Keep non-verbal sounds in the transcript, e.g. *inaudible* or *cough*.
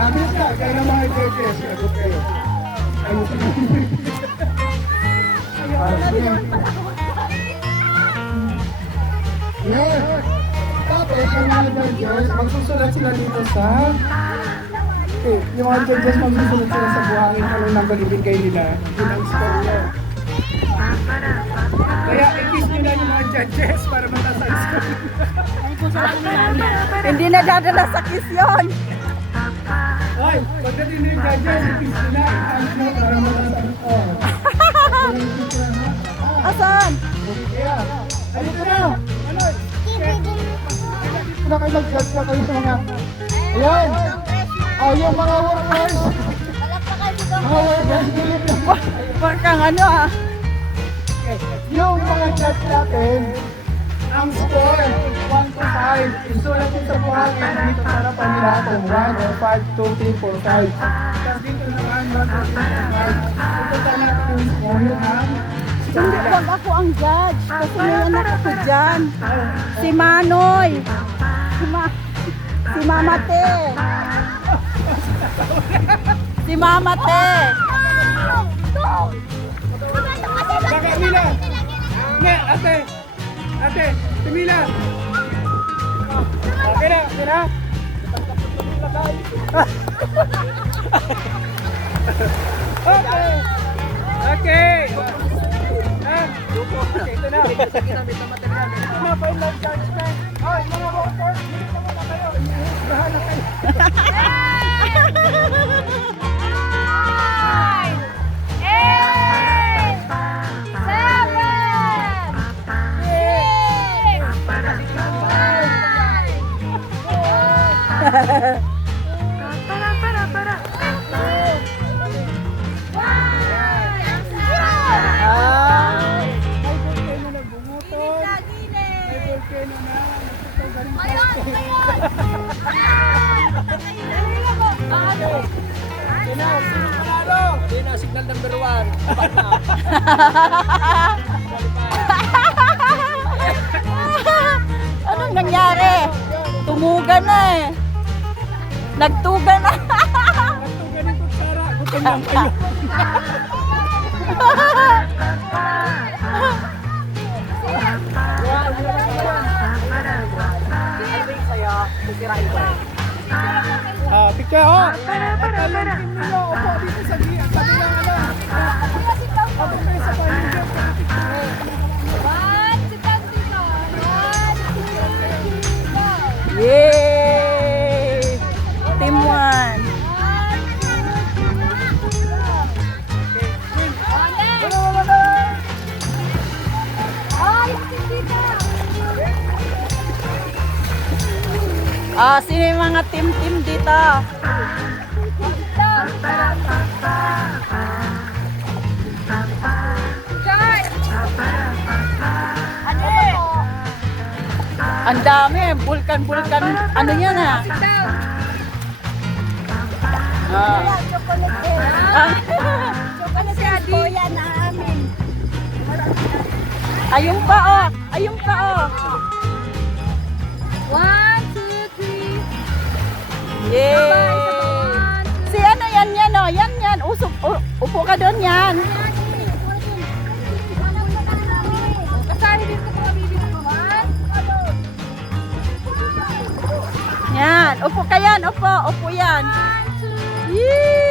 kayo ng mga judges. Sagot kayo. Ayun. Yan. Tapos, yung mga judges, magsusulat sila dito sa... Okay, yung mga judges magsusulat sila sa buhangin kung anong number ibigay nila. Yun ang score nyo. Kaya, i-kiss nyo na yung mga judges para mataas ang score. Hindi na dadala sa kiss yun. Hoy, pagdating ng judges, i-kiss nyo na. I-hands nyo para mataas ang score. Asan? Kaya, ko na. Ano? na kayo mag-judge na kayo sa mga... Ayan! Oh, yung mga workers! Mga workers. Huwag kang ano ah. Yung mga judge natin, ang score, 1 to 5. Isulat yung sa buhangin dito sa harapan nila kung 1 or 5, 2, 3, 4, 5. Tapos dito naman, 1, 2, 3, 4, 5. Ito natin yung score ng Hindi wag ako ang judge. Kasi may anak ako dyan. Si Manoy. Si, Ma si Mama Te. Si Mama Te. Ate! Ate! Si Mila! Okay na, okay na? *laughs* Okay! Okay! Ah, Okay, ito na. Ito na, final judgment. Ay, mga voters, dito na kayo. Bahala kayo. Panalo? Hindi na, signal number one. Anong nangyari? Tumugan na eh. Nagtugan na. Nagtugan ng kutsara. Gutom lang kayo. Ah, picture oh. Para para para. Opo dito sa gi- kabilang ano. Opo kayo sa paligid. Ah, sino yung mga team-team dito? Ang dami, bulkan-bulkan. Ano yan ah? Ah. Ah. Ayun pa oh. Ayun pa oh. Yay! Si ano yan yan oh. Yan yan. Usop, u- upo ka doon yan. Yan. Upo ka yan. Upo. Upo yan. Yee!